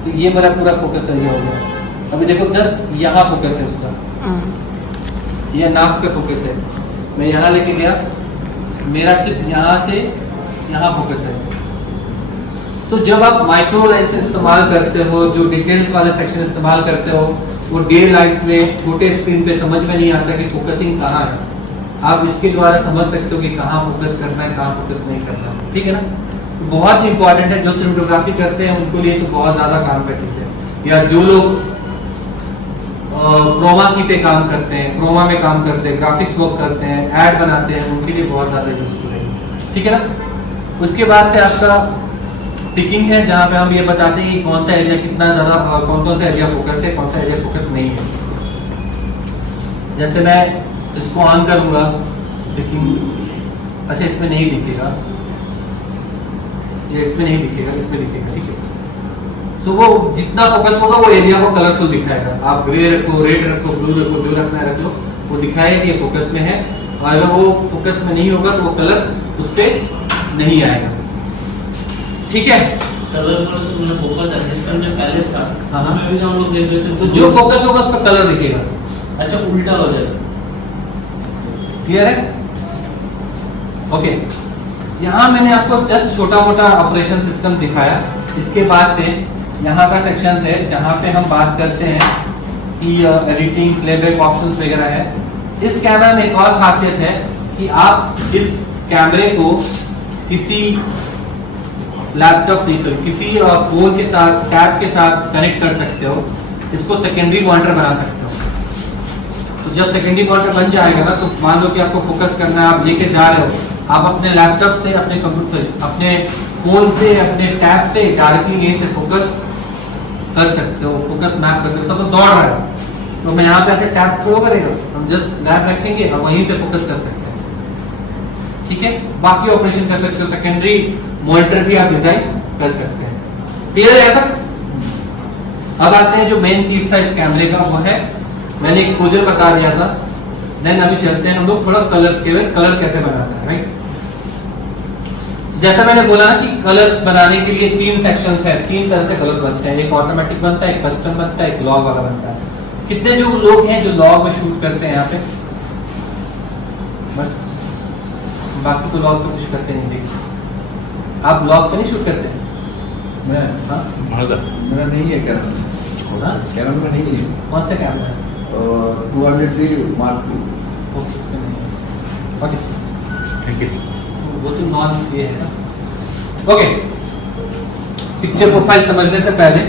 तो ये मेरा पूरा फोकस एरिया हो गया। अभी देखो जस्ट यहाँ फोकस है उसका, ये नाक पे फोकस है। मैं यहाँ लेके गया, मेरा सिर्फ यहाँ से यहाँ फोकस है। तो जब आप माइक्रो लेंस इस्तेमाल करते हो, जो डिटेल्स वाला सेक्शन इस्तेमाल करते हो, वो डे लाइट्स में छोटे स्क्रीन पे समझ में नहीं आता कि फोकसिंग कहाँ है। आप इसके द्वारा समझ सकते हो कि कहाँ फोकस करना है, कहाँ फोकस नहीं करना है। ठीक है ना, तो बहुत इंपॉर्टेंट है। जो सिनेमेटोग्राफी करते हैं उनके लिए तो बहुत ज़्यादा काम का चीज़ है। या जो लोग क्रोमा की पे काम करते हैं, क्रोमा में काम करते हैं, ग्राफिक्स वर्क करते हैं, ऐड बनाते हैं, उनके लिए बहुत ज़्यादा यूजफुल है। ठीक है ना। उसके बाद से आपका पिकिंग है, जहाँ पे हम ये बताते हैं कि कौन सा एरिया कितना ज़्यादा, कौन सा एरिया फोकस है, कौन सा एरिया फोकस नहीं है। जैसे मैं इसको ऑन करूँगा, पिकिंग अच्छा इसमें नहीं दिखेगा, ये इसमें नहीं दिखेगा, इसमें दिखेगा। ठीक है, तो वो जितना फोकस होगा वो एरिया को कलरफुल दिखाएगा। आप ग्रे रखो, रेड रखो, ब्लू रखो, जो रखना है रख लो, वो दिखाएगा कि ये फोकस में है। और अगर वो फोकस में नहीं होगा तो वो कलर उस पर नहीं आएगा। ठीक है, कलर पर तो तुमने फोकस एडजस्ट करने पहले था, हाँ। उसमें भी तो हम लोग देख रहे थे। तो जो फोकस होगा उस पर कलर दिखेगा। अच्छा, उल्टा हो जाएगा। क्लियर है? ओके, यहाँ मैंने आपको जस्ट छोटा मोटा ऑपरेशन सिस्टम दिखाया। इसके बाद से यहाँ का सेक्शन है जहाँ पे हम बात करते हैं कि एडिटिंग, प्लेबैक ऑप्शंस वगैरह है। इस कैमरा में एक और खासियत है कि आप इस कैमरे को किसी लैपटॉप किसी फोन के साथ, टैब के साथ कनेक्ट कर सकते हो। इसको सेकेंडरी मॉनिटर बना सकते हो। तो जब सेकेंडरी मॉनिटर बन जाएगा ना, तो मान लो कि आपको फोकस करना है, आप लेके जा रहे हो, आप अपने लैपटॉप से, अपने कंप्यूटर से, अपने फोन से, अपने टैब से डायरेक्टली यहीं से फोकस कर सकते हो, फोकस मैप कर सकते हो। सब दौड़ रहा है तो मैं यहाँ पे ऐसे टैब थ्रो करेगा, हम जस्ट लैप रखेंगे और वहीं से फोकस कर सकते हैं। ठीक है, बाकी ऑपरेशन कर सकते हो, सेकेंडरी मॉनिटर भी आप डिजाइन कर सकते हैं। क्लियर है तक? अब आते हैं जो मेन चीज था इस कैमरे का, वो है मैंने एक्सपोजर बता दिया था। देन अभी चलते हैं हम लोग थोड़ा कलर्स के, कलर कैसे बनाते हैं। राइट, जैसा मैंने बोला ना कि कलर्स बनाने के लिए 3 सेक्शंस है, 3 तरह से कलर्स बनते हैं। एक ऑटोमेटिक बनता है, एक कस्टम बनता है, एक लॉग वाला बनता है। कितने जो लोग हैं जो लॉग में शूट करते हैं यहाँ पे, बस, बाकी तो लॉग पे कुछ करते नहीं। देखिए आप लॉग पे नहीं शूट करते? मैं हाँ, मेरा नहीं है कैनन, हाँ? कैनन में नहीं है। कौन सा कैमरा है? 200D Mark II। ओके, इसमें नहीं है। Okay thank you. वो तो नॉन ये है ना। ओके, पिक्चर प्रोफाइल समझने से पहले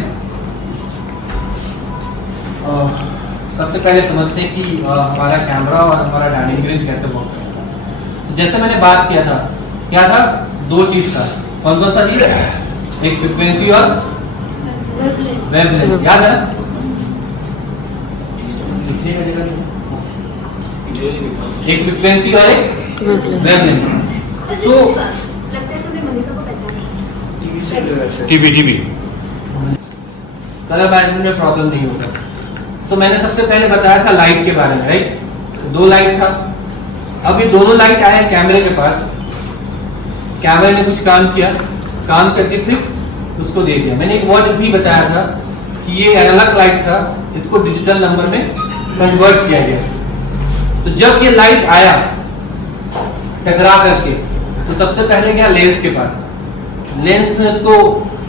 सबसे पहले समझते हैं कि हमारा कैमरा और हमारा डायनेमिक रेंज कैसे वर्क करता है। तो जैसे मैंने बात किया था, क्या था, दो चीज था, कौन सा चीज, एक फ्रीक्वेंसी और वेवलेंथ, याद है ना? एक फ्रीक्वेंसी और एक wavelength. So TV colour management में प्रॉब्लम नहीं होगा। सो मैंने सबसे पहले बताया था लाइट के बारे में, राइट? दो लाइट था। अब ये दोनों लाइट आए कैमरे के पास, कैमरे ने कुछ काम किया, काम करके फिर उसको दे दिया। मैंने एक वर्ड भी बताया था कि ये एनालॉग लाइट था, इसको डिजिटल नंबर में कन्वर्ट किया गया। तो जब ये लाइट आया टकरा करके, तो सबसे पहले गया लेंस के पास। लेंस ने उसको,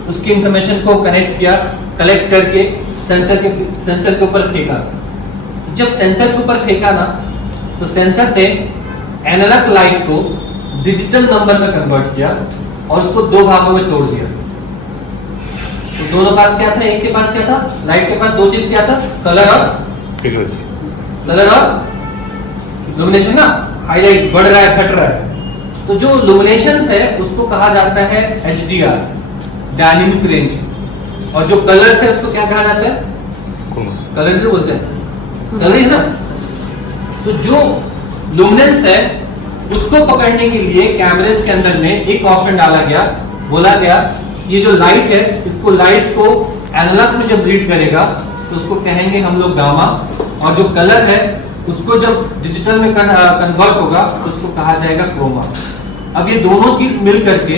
उसकी इंफॉर्मेशन को कनेक्ट किया, कलेक्ट करके सेंसर के ऊपर फेंका। जब सेंसर के ऊपर फेंका ना, तो सेंसर ने एनालॉग लाइट को डिजिटल नंबर में कन्वर्ट किया और उसको दो भागों में तोड़ दिया। तो दोनों पास क्या था, एक के पास क्या था, लाइट के पास दो चीज क्या था, कलर और लुमिनेशन ना, हाईलाइट बढ़ रहा है, घट रहा है। तो जो लुमिनेशन है उसको कहा जाता है HDR, डायनेमिक रेंज, और जो कलर्स है उसको क्या कहा जाता है, कलर से बोलते हैं, कलर है ना। तो जो लुमिनेंस है उसको पकड़ने के लिए कैमरेस के अंदर में एक ऑप्शन डाला गया, बोला गया ये जो लाइट है, इसको लाइट को एनालॉग में जब रीड करेगा तो उसको कहेंगे हम लोग गामा, और जो कलर है उसको जब डिजिटल में कन्वर्ट होगा तो उसको कहा जाएगा क्रोमा। अब ये दोनों चीज मिल करके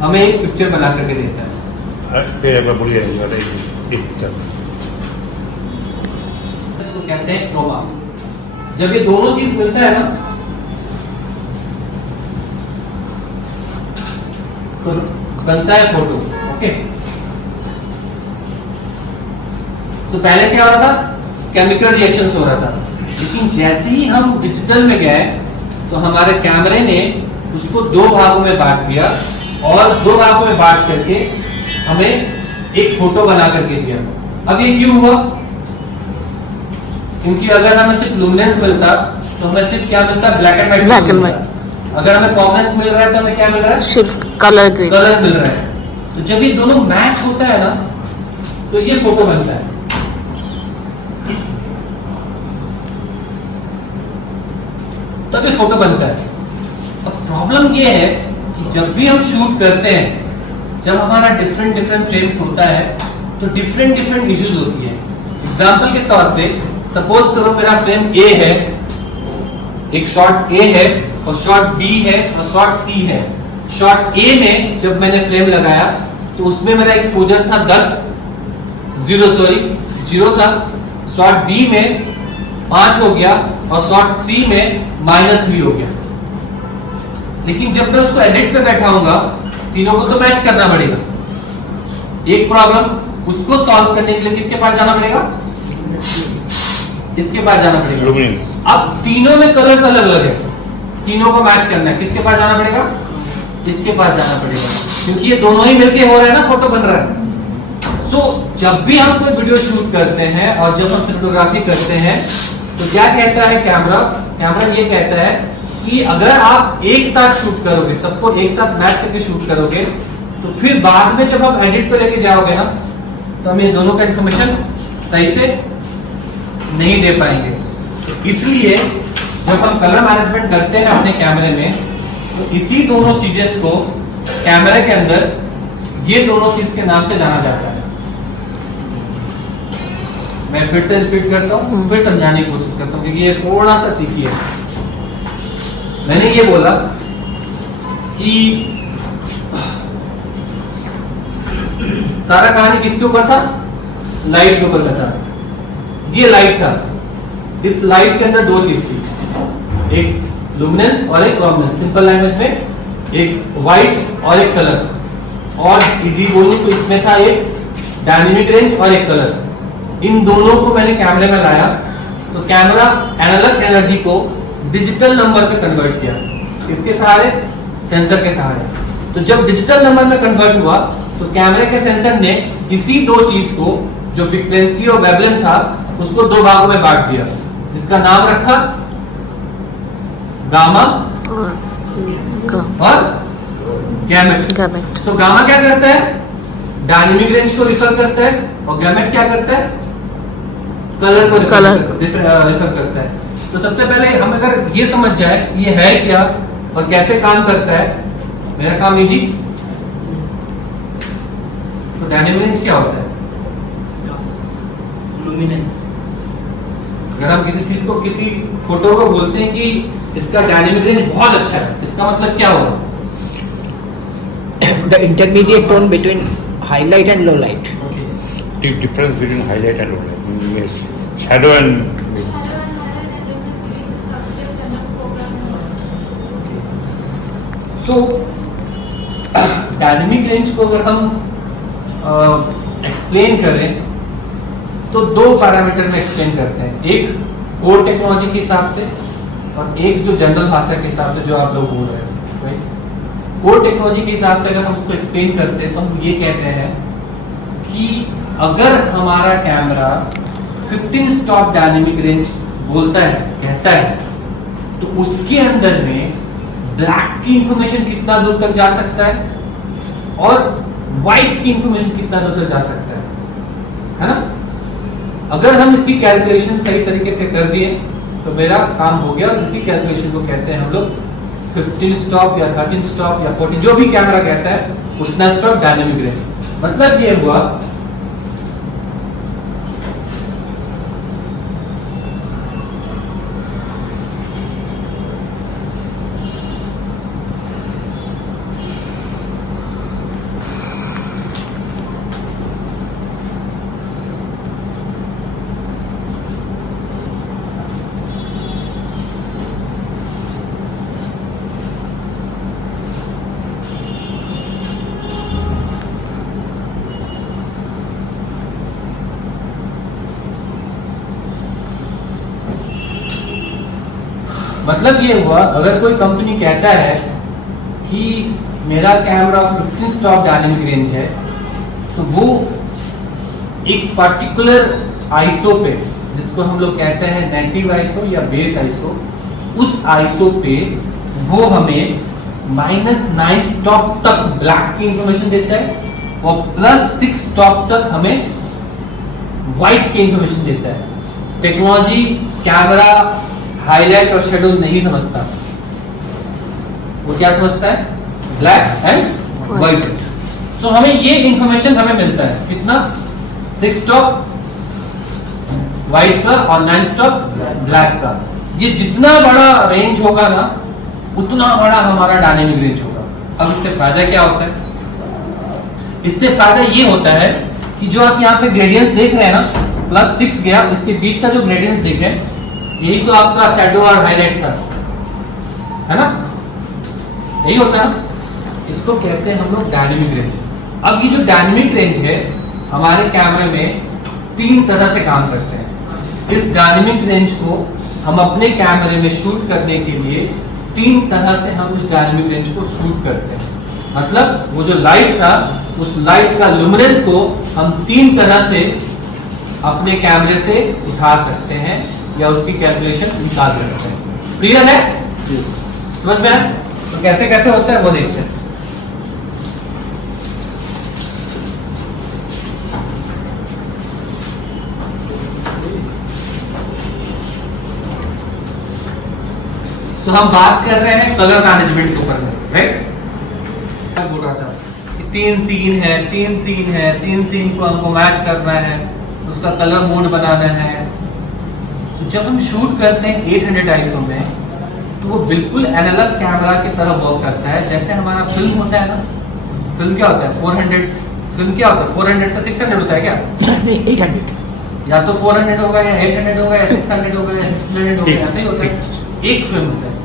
हमें एक पिक्चर बना करके देता है। इसको कहते हैं क्रोमा। जब ये दोनों चीज मिलता है ना, तो बनता है फोटो। ओके, तो पहले क्या हो रहा था, केमिकल रिएक्शंस हो रहा था, लेकिन जैसे ही हम डिजिटल में गए तो हमारे कैमरे ने उसको दो भागों में बांट दिया, और दो भागों में बांट करके हमें एक फोटो बना करके दिया। अब ये क्यों हुआ, क्योंकि अगर हमें सिर्फ लुमिनेंस मिलता तो हमें सिर्फ क्या मिलता, ब्लैक एंड व्हाइट। अगर हमें कॉम्प्लेक्स मिल रहा है तो हमें क्या मिल रहा है, सिर्फ कलर ग्रेड, कलर मिल रहा है। तो जब ये दोनों मैच होता है ना, तो ये फोटो बनता है। तब ये फोटो बनता है। अब प्रॉब्लम ये है कि जब भी हम शूट करते हैं, जब हमारा डिफरेंट फ्रेम्स होता है तो डिफरेंट इश्यूज होती है। एग्जांपल के तौर पे सपोज करो मेरा फ्रेम A है, एक शॉट A है और शॉट B है और शॉट C है। शॉट A में जब मैंने फ्रेम लगाया तो उसमें मेरा एक्सपोजर था 0 था। शॉट B में 5 हो गया और शॉट C में -3 हो गया। लेकिन जब मैं उसको एडिट पे बैठाऊंगा, तीनों को तो मैच करना पड़ेगा। एक प्रॉब्लम, उसको सॉल्व करने के लिए किसके पास जाना पड़ेगा, इसके पास जाना पड़ेगा। अब तीनों में कलर्स अलग अलग है, तीनों को मैच करना है, किसके पास जाना पड़ेगा, इसके पास जाना पड़ेगा, क्योंकि ये दोनों ही मिलके हो रहा है ना, फोटो बन रहा है। सो जब भी हम कोई वीडियो शूट करते हैं और जब हम फोटोग्राफी करते हैं तो क्या कहता है कैमरा ये कहता है कि अगर आप एक साथ शूट करोगे, सबको एक साथ मैच करके शूट करोगे, तो फिर बाद में जब आप एडिट पे लेके जाओगे ना, तो हम ये दोनों का इंफॉर्मेशन सही से नहीं दे पाएंगे। तो इसलिए जब हम कलर मैनेजमेंट करते हैं अपने कैमरे में, तो इसी दोनों चीजें को कैमरे के अंदर ये दोनों चीज के नाम से जाना जाता है। मैं फिर से रिपीट करता हूँ, फिर समझाने की कोशिश करता हूँ, क्योंकि ये थोड़ा सा ट्रिकी है। मैंने ये बोला कि सारा कहानी किसके ऊपर था, लाइट के ऊपर था। ये लाइट था, इस लाइट के अंदर दो चीज थी, एक लुमिनेंस और एक लुमिनेंस। सिंपल लैंग्वेज में एक व्हाइट और एक कलर, और इजी बोलूं तो इसमें था एक डायनेमिक रेंज और एक कलर। इन दोनों को मैंने कैमरे में लाया तो कैमरा एनालॉग एनर्जी को डिजिटल नंबर पे कन्वर्ट किया, इसके सहारे, सेंसर के सहारे। तो जब डिजिटल नंबर में कन्वर्ट हुआ तो कैमरे के सेंसर ने इसी दो चीज को, जो फ्रीक्वेंसी और वेवलेंथ था, उसको दो भागों में बांट दिया, जिसका नाम रखा गामा और गैमेट। गैमेट। तो गामा क्या करता है, डायनेमिक रेंज को रिफर करता है, और गैमेट क्या करता है, कलर को रिफर करता है। तो सबसे पहले हम अगर ये समझ जाए ये है क्या और कैसे काम करता है, मेरा काम इजी। तो डायनेमिक रेंज क्या होता है? लुमिनेंस। अगर हम किसी चीज को, किसी फोटो को बोलते हैं कि इसका डायनेमिक रेंज बहुत अच्छा है, इसका मतलब क्या होगा? The intermediate tone between highlight and low light. The difference between highlight and low light. Yes. Shadow and तो डायनेमिक रेंज को अगर हम एक्सप्लेन करें तो दो पैरामीटर में एक्सप्लेन करते हैं, एक कोर टेक्नोलॉजी के हिसाब से और एक जो जनरल भाषा के हिसाब से जो आप लोग बोल रहे हो। राइट? कोर टेक्नोलॉजी के हिसाब से अगर हम उसको एक्सप्लेन करते हैं तो हम ये कहते हैं कि अगर हमारा कैमरा 15 स्टॉप डायनेमिक रेंज बोलता है, कहता है, तो उसके अंदर में ब्लैक की इंफॉर्मेशन कितना दूर तक जा सकता है और व्हाइट की इंफॉर्मेशन कितना दूर तक जा सकता है ना? अगर हम इसकी कैलकुलेशन सही तरीके से कर दिए तो मेरा काम हो गया, और इसी कैलकुलेशन को कहते हैं हम लोग 15 स्टॉप या 13 स्टॉप या 14, जो भी कैमरा कहता है उतना स्टॉप डायनेमिक रेंज। मतलब ये हुआ मतलब ये हुआ, अगर कोई कंपनी कहता है कि मेरा कैमरा 15 स्टॉप डायनेमिक रेंज है, तो वो एक पर्टिकुलर आईएसओ पे, जिसको हम लोग कहते हैं नेटिव आईएसओ या बेस आईएसओ, उस आईएसओ पे वो हमें -9 स्टॉप तक ब्लैक की इंफॉर्मेशन देता है और +6 स्टॉप तक हमें व्हाइट की इंफॉर्मेशन देता है। टेक्नोलॉजी कैमरा हाईलाइट और शेडो नहीं समझता, वो क्या समझता है, ब्लैक एंड व्हाइट। तो हमें ये इंफॉर्मेशन हमें मिलता है कितना, 6 स्टॉप व्हाइट का और 9 स्टॉप ब्लैक का। ये जितना बड़ा रेंज होगा ना, उतना बड़ा हमारा डायनेमिक रेंज होगा। अब इससे फायदा क्या होता है? इससे फायदा ये होता है कि जो आप यहाँ पे ग्रेडियंस देख रहे हैं ना, +6 गया, इसके बीच का जो ग्रेडियंस देख रहे हैं, यही तो आपका शैडो और हाईलाइट था, है ना? यही होता है ना? इसको कहते हैं हम लोग डायनेमिक रेंज। अब ये जो डायनेमिक रेंज है हमारे कैमरे में 3 तरह से काम करते हैं। इस डायनेमिक रेंज को हम अपने कैमरे में शूट करने के लिए 3 तरह से हम इस डायनेमिक रेंज को शूट करते हैं। मतलब वो जो लाइट था, उस लाइट का लुमिनेंस को हम 3 तरह से अपने कैमरे से उठा सकते हैं या उसकी कैलकुलेशन निकाल सकते हैं। क्लियर है? समझ में आया? तो कैसे कैसे होता है वो देखते हैं। तो हम बात कर रहे हैं कलर मैनेजमेंट के ऊपर में, राइट? बोल रहा था कि 3 सीन है, 3 सीन है, 3 सीन को हमको मैच करना है, उसका कलर मोड बनाना है। तो जब हम शूट करते हैं 800 आईएसओ में, तो वो बिल्कुल एनालॉग कैमरा की तरह वर्क करता है। जैसे हमारा फिल्म होता है ना, फिल्म क्या होता है, 400, फिल्म क्या होता है, 400 से 600 होता है क्या? नहीं, 800। या तो 400 होगा या 800 होगा या 600 होगा या 1600 होगा, ऐसा ही होता है। एक फिल्म होता है।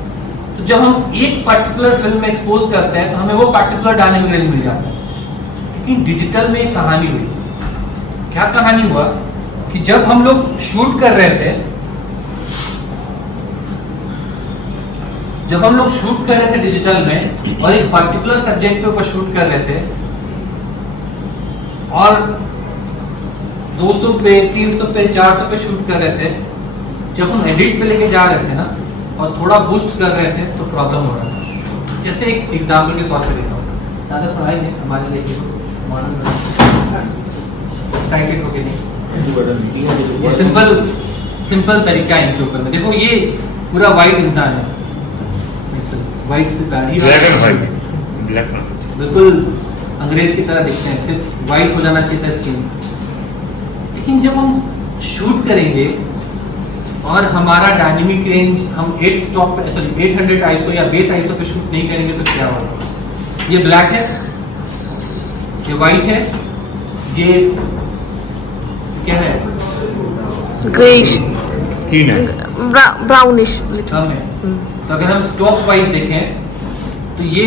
तो जब हम एक पर्टिकुलर फिल्म में एक्सपोज करते हैं तो हमें वो पर्टिकुलर डायनेमिक रेंज मिल जाता है। लेकिन डिजिटल में एक कहानी हुई। क्या कहानी हुआ कि जब हम लोग शूट कर रहे थे जब हम लोग शूट कर रहे थे डिजिटल में और एक पर्टिकुलर सब्जेक्ट के ऊपर शूट कर रहे थे और 200 पे 300 पे 400 पे शूट कर रहे थे, जब हम एडिट पे लेके जा रहे थे ना और थोड़ा बूस्ट कर रहे थे तो प्रॉब्लम हो रहा था। जैसे एक एग्जाम्पल के तौर पे देता हूँ, दादा थोड़ा ही नहीं हमारे लिए एक्साइटेड हो के नहीं, ये सिंपल तरीका है इनके ऊपर में। देखो ये पूरा वाइट इंसान है, वाइट से दाढ़ी, black and white, black and white, बिल्कुल अंग्रेज की तरह दिखते हैं, सिर्फ वाइट हो जाना चाहिए था स्किन। लेकिन जब हम शूट करेंगे और हमारा डायनेमिक रेंज हम 800 आईएसओ या बेस आईएसओ पे शूट नहीं करेंगे तो क्या होगा? ये ब्लैक है, ये वाइट है, ये क्या है? ग्रेइश, स्किन है, ब्राउनिश। कम है। तो अगर हम स्टॉप वाइज देखें तो ये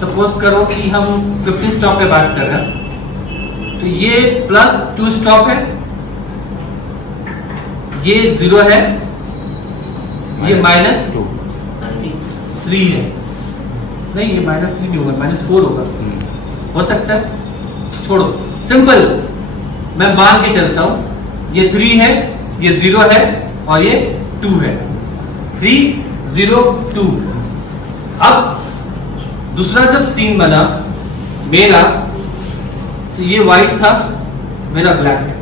सपोज करो कि हम 15 स्टॉप पे बात कर रहे हैं, तो ये +2 स्टॉप है, ये 0 है, ये -3 है। नहीं, ये -3 नहीं होगा, -4 होगा, हो सकता है, छोड़ो, सिंपल मैं मान के चलता हूं, ये 3 है, ये 0 है और ये 2 है, 3 0 2। अब दूसरा जब सीन बना मेरा, तो ये व्हाइट था, मेरा ब्लैक है,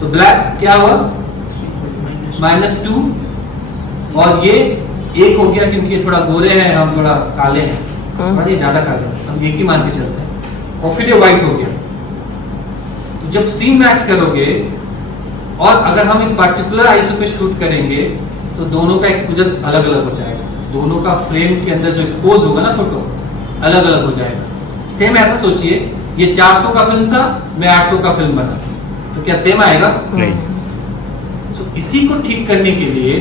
तो ब्लैक क्या हुआ? -2 और ये 1 हो गया क्योंकि ये थोड़ा गोरे हैं, हम थोड़ा काले हैं और ये ज्यादा काले हैं, हम 1 ही मान के चलते हैं, और फिर ये व्हाइट हो गया। तो जब सीन मैच करोगे और अगर हम एक पर्टिकुलर आईएसओ पे शूट करेंगे तो दोनों का एक्सपोजर अलग अलग हो जाएगा, दोनों का फ्रेम के अंदर जो एक्सपोज होगा ना फोटो अलग अलग हो जाएगा। सेम ऐसा सोचिए, ये 400 का फिल्म था, मैं 800 का फिल्म बना, तो क्या सेम आएगा? नहीं। So, इसी को ठीक करने के लिए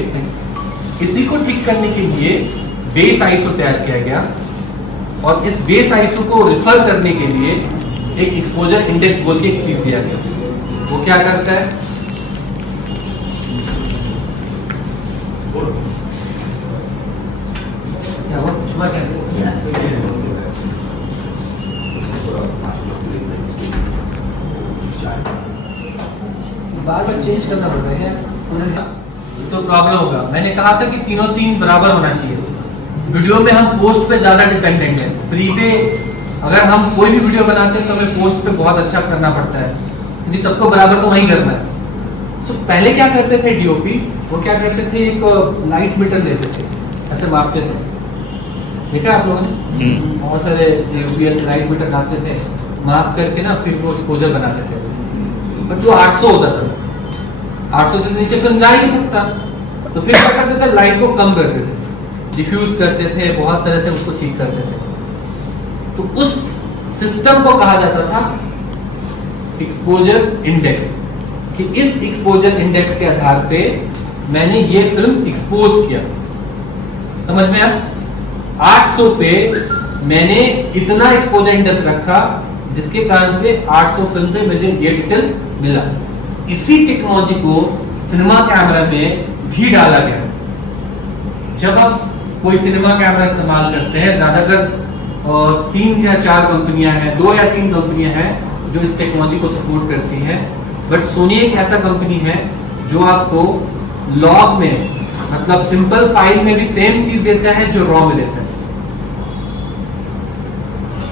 बेस आईएसओ तैयार किया गया और इस बेस आईएसओ को रिफर करने के लिए एक एक्सपोजर इंडेक्स बोल के एक चीज दिया गया। वो क्या करता है? क्या हुआ? शुभा क्या? बार बार चेंज करना पड़ रहा है, तो प्रॉब्लम होगा। मैंने कहा था कि तीनों सीन बराबर होना चाहिए। वीडियो में हम पोस्ट पे ज्यादा डिपेंडेंट है, प्री पे अगर हम कोई भी वीडियो बनाते हैं तो हमें पोस्ट पे बहुत अच्छा करना पड़ता है, क्योंकि सबको बराबर तो वही करना है। सो पहले क्या करते थे डीओपी, वो क्या करते थे, एक लाइट मीटर लेते थे, ऐसे मापते थे, देखा आप लोगों ने? बहुत सारे यूपीएस लाइट मीटर लाते थे, माप करके ना फिर वो एक्सपोजर बनाते थे, बट वो 800 होता था, 800 से नीचे फिल्म जा ही नहीं सकता, तो फिर क्या करते थे, लाइट को कम करते थे, डिफ्यूज करते थे, बहुत तरह से उसको ठीक करते थे। तो उस सिस्टम को कहा जाता था एक्सपोजर इंडेक्स, कि इस एक्सपोजर इंडेक्स के आधार पे मैंने ये फिल्म एक्सपोज किया। समझ में आया? 800 पे मैंने इतना एक्सपोजर इंडेक्स रखा जिसके कारण से 800 फिल्म पे मुझे ये डिटेल मिला। इसी टेक्नोलॉजी को सिनेमा कैमरा में भी डाला गया। जब आप कोई सिनेमा कैमरा इस्तेमाल करते हैं, ज्यादातर 3 या 4 कंपनियां हैं, 2 या 3 कंपनियां हैं जो इस टेक्नोलॉजी को सपोर्ट करती हैं, बट सोनी एक ऐसा कंपनी है जो आपको लॉग में, मतलब सिंपल फाइल में भी सेम चीज देता है जो रॉ में देता है,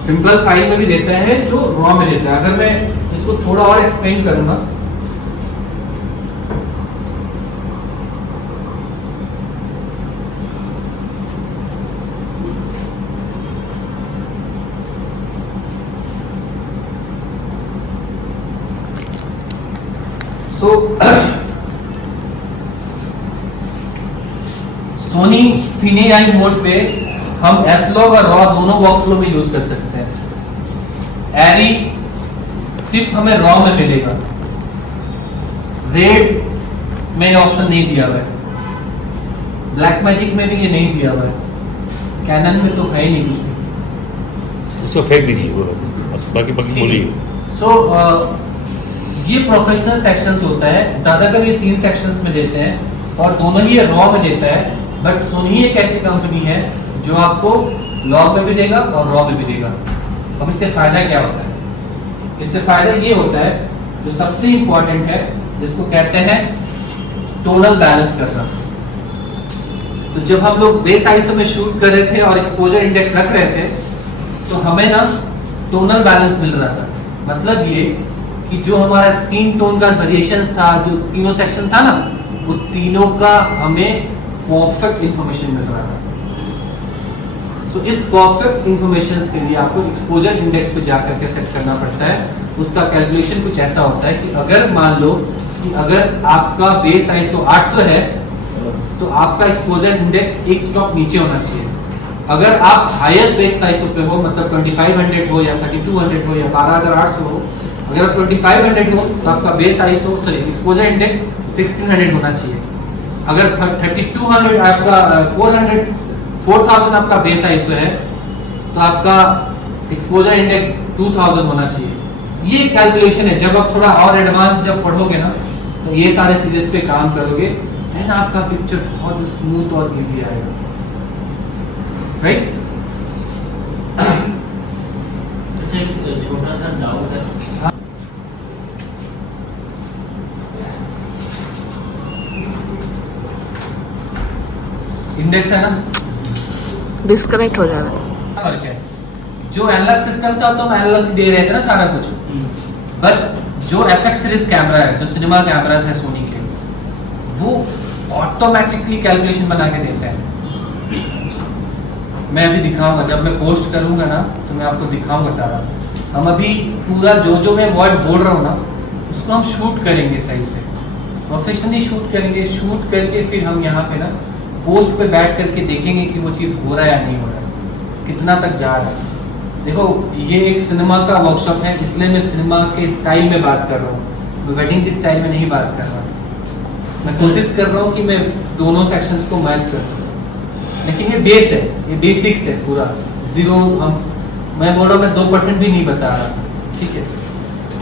सिंपल फाइल में भी देता है जो रॉ में देता है। अगर मैं इसको थोड़ा और एक्सप्लेन करूंगा, तो सोनी सीने आई मोड पे हम एसलॉग और रॉ दोनों वर्कफ्लो में यूज कर सकते हैं। एरी सिर्फ हमें रॉ में मिलेगा, रेड में ऑप्शन नहीं दिया हुआ है, ब्लैक मैजिक में भी ये नहीं दिया हुआ है, कैनन में तो है ही नहीं कुछ भी। उसको फेंक दीजिए, बोलो बाकी बोलिए। सो ये प्रोफेशनल सेक्शंस होता है, ज्यादातर ये 3 सेक्शंस में देते हैं और दोनों ही रॉ में देता है। बट सोनी एक ऐसी कंपनी है जो आपको लॉग में भी देगा और रॉ में भी देगा। अब इससे फायदा क्या होता है? इससे फायदा ये होता है जो सबसे इंपॉर्टेंट है, जिसको कहते हैं टोनल बैलेंस करना। तो जब हम लोग बेस आईएसओ में शूट कर रहे थे और एक्सपोजर इंडेक्स रख रहे थे तो हमें ना टोनल बैलेंस मिल रहा था। मतलब ये कि जो हमारा स्किन टोन का वेरिएशन था, जो तीनों सेक्शन था ना, वो तीनों का हमें परफेक्ट इंफॉर्मेशन मिल रहा था। तो इस परफेक्ट इंफॉर्मेशन के लिए आपको एक्सपोजर इंडेक्स पे जाकर के सेट करना पड़ता है। उसका कैलकुलेशन कुछ ऐसा होता है कि अगर मान लो कि अगर आपका बेस आईएसओ 800 है तो आपका एक्सपोजर इंडेक्स एक स्टॉप नीचे होना चाहिए। अगर आप हाईएस्ट बेस आईएसओ पे हो, मतलब 2500 हो या 3200 हो या 12800 हो, अगर आप 2500 हो तो आपका बेस आईएसओ एक्सपोजर इंडेक्स 1600 होना चाहिए। अगर 3200 आपका 4000 आपका बेस आईएसओ है तो आपका एक्सपोजर इंडेक्स 2000 होना चाहिए। ये कैलकुलेशन है। जब आप थोड़ा और एडवांस जब पढ़ोगे ना तो ये सारे चीजें पे काम करोगे, देन आपका पिक्चर बहुत स्मूथ और इजी आएगा, राइट? अच्छा, एक छोटा सा डाउट है। इंडेक्स है ना, डिस्कनेक्ट हो जा रहा है। फर्क है। जो एनालॉग सिस्टम था तो हम एनालॉग दे रहे थे ना सारा कुछ, बट जो एफएक्स सीरीज कैमरा है, जो सिनेमा कैमरास है सोनी के, वो ऑटोमेटिकली कैलकुलेशन बना के देता है। मैं अभी दिखाऊंगा, जब मैं पोस्ट करूंगा ना तो मैं आपको दिखाऊंगा सारा। हम अभी पूरा जो मैं वर्ड बोल रहा हूँ ना उसको हम शूट करेंगे, सही से प्रोफेशनली शूट करेंगे। शूट करके फिर हम यहाँ पे ना पोस्ट पे बैठ करके देखेंगे कि वो चीज़ हो रहा है या नहीं हो रहा है, कितना तक जा रहा है। देखो, ये एक सिनेमा का वर्कशॉप है, इसलिए मैं सिनेमा के स्टाइल में बात कर रहा हूँ, मैं वेडिंग के स्टाइल में नहीं बात कर रहा। मैं कोशिश कर रहा हूँ कि मैं दोनों सेक्शंस को मैच कर सकूँ, लेकिन ये बेस है, ये बेसिक्स है पूरा जीरो। मैं बोल रहा हूँ, मैं 2% भी नहीं बता रहा, ठीक है?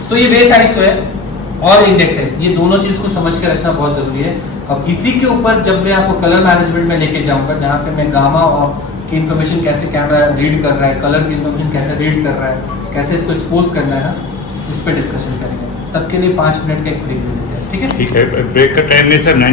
तो ये बेस आईएसओ है और इंडेक्स है, ये दोनों चीज़ को समझ के रखना बहुत ज़रूरी है। अब इसी के ऊपर जब मैं आपको कलर मैनेजमेंट में लेके जाऊँगा, जहाँ पे मैं गामा और की इन्फॉर्मेशन कैसे कैमरा रीड कर रहा है, कलर की इन्फॉर्मेशन कैसे रीड कर रहा है, कैसे इसको एक्सपोज करना है ना, इस पर डिस्कशन करेंगे। तब के लिए 5 मिनट का एक ब्रेक ले लेते हैं, ठीक है? ठीक है, ब्रेक का टाइम है सर 90